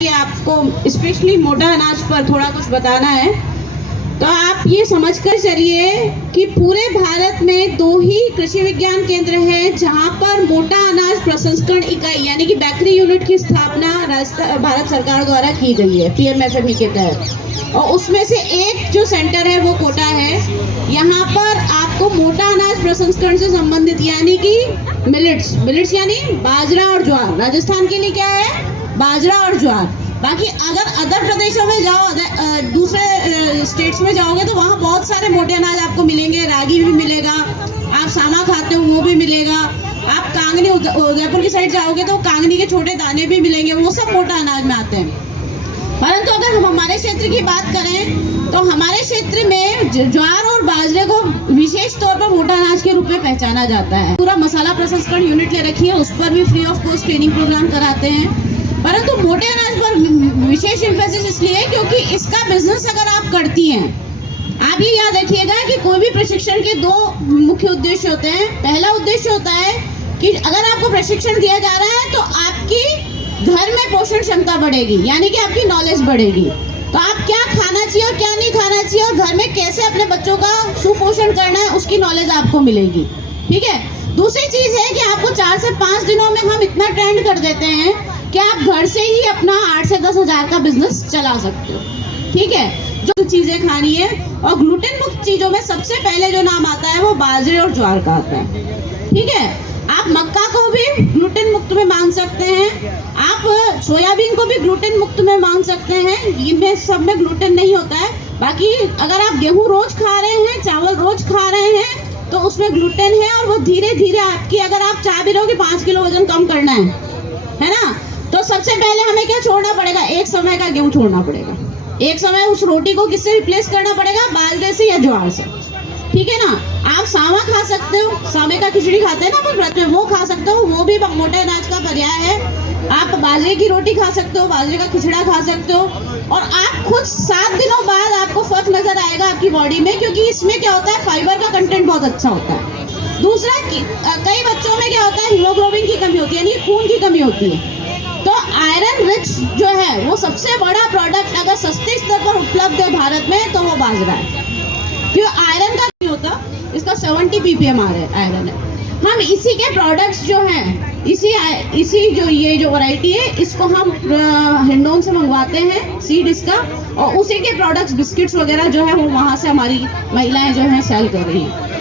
आपको स्पेशली मोटा अनाज पर थोड़ा कुछ बताना है। तो आप ये समझकर चलिए कि पूरे भारत में 2 ही कृषि विज्ञान केंद्र हैं जहां पर मोटा अनाज प्रसंस्करण इकाई यानी कि बेकरी यूनिट की स्थापना भारत सरकार द्वारा की गई है पीएमएफएमई के तहत। और उसमें से एक जो सेंटर है वो कोटा है। यहाँ पर आपको मोटा अनाज प्रसंस्करण से संबंधित यानी कि मिलेट्स यानी बाजरा और ज्वार, राजस्थान के लिए क्या है बाजरा और ज्वार। बाकी अगर अदर प्रदेशों में जाओ, दूसरे स्टेट्स में जाओगे तो वहाँ बहुत सारे मोटे अनाज आपको मिलेंगे। रागी भी मिलेगा, आप सामा खाते हो वो भी मिलेगा। आप कांगनी उदयपुर की साइड जाओगे तो कांगनी के छोटे दाने भी मिलेंगे, वो सब मोटा अनाज में आते हैं। परंतु अगर हम हमारे क्षेत्र की बात करें तो हमारे क्षेत्र में ज्वार और बाजरे को विशेष तौर पर मोटा अनाज के रूप में पहचाना जाता है। पूरा मसाला प्रसंस्करण यूनिट ले रखी है, उस पर भी free of cost training programme कराते हैं। परंतु मोटे अनाज पर विशेष एम्फेसिस इसलिए क्योंकि इसका बिजनेस अगर आप करती हैं, आप ये याद रखिएगा कि कोई भी प्रशिक्षण के 2 मुख्य उद्देश्य होते हैं। पहला उद्देश्य होता है कि अगर आपको प्रशिक्षण दिया जा रहा है तो आपकी घर में पोषण क्षमता बढ़ेगी, यानी कि आपकी नॉलेज बढ़ेगी। तो आप क्या खाना चाहिए और क्या नहीं खाना चाहिए और घर में कैसे अपने बच्चों का सुपोषण करना है उसकी नॉलेज आपको मिलेगी। ठीक है। दूसरी चीज है कि आपको 4 से 5 दिनों में हम इतना ट्रेंड कर देते हैं कि आप घर से ही अपना 8 से 10 हजार का बिजनेस चला सकते हो। ठीक है। जो चीजें खानी है, और ग्लूटेन मुक्त चीजों में सबसे पहले जो नाम आता है वो बाजरे और ज्वार का आता है। ठीक है। आप मक्का को भी ग्लूटेन मुक्त में मान सकते हैं, आप सोयाबीन को भी ग्लूटेन मुक्त में मान सकते हैं। इनमें सब में ग्लूटेन नहीं होता है। बाकी अगर आप गेहूं रोज खा रहे हैं, चावल रोज खा रहे हैं तो उसमें ग्लूटेन है, और वो धीरे धीरे आपकी, अगर आप चाह भी रहो कि 5 किलो वजन कम करना है ना, तो सबसे पहले हमें क्या छोड़ना पड़ेगा, एक समय का गेहूं छोड़ना पड़ेगा। एक समय उस रोटी को किससे रिप्लेस करना पड़ेगा, बाजरे से या ज्वार से। ठीक है ना। आप सामा खा सकते हो, सामे का खिचड़ी खाते हैं ना अपन व्रत में, वो खा सकते हो, वो भी मोटे अनाज का पर्याय है। आप बाजरे की रोटी खा सकते हो, बाजरे का खिचड़ा खा सकते हो, और आप खुद 7 दिनों बाद आपको फर्क नजर आएगा आपकी बॉडी में, क्योंकि इसमें क्या होता है, फाइबर का कंटेंट बहुत अच्छा होता है। दूसरा, कई बच्चों में क्या होता है, हीमोग्लोबिन की कमी होती है, यानी खून की कमी होती है। तो आयरन रिच जो है वो सबसे बड़ा प्रोडक्ट अगर सस्ते स्तर पर उपलब्ध है भारत में तो वो बाजरा है। क्यों आयरन का नहीं होता, इसका 70 ppm आयरन है। हम इसी के प्रोडक्ट्स जो हैं, इसी जो ये जो वैरायटी है, इसको हम हिंडोन से मंगवाते हैं, सीड इसका, और उसी के प्रोडक्ट्स बिस्किट्स वगैरह जो है वो वहाँ से हमारी महिलाएं जो हैं सेल कर रही हैं।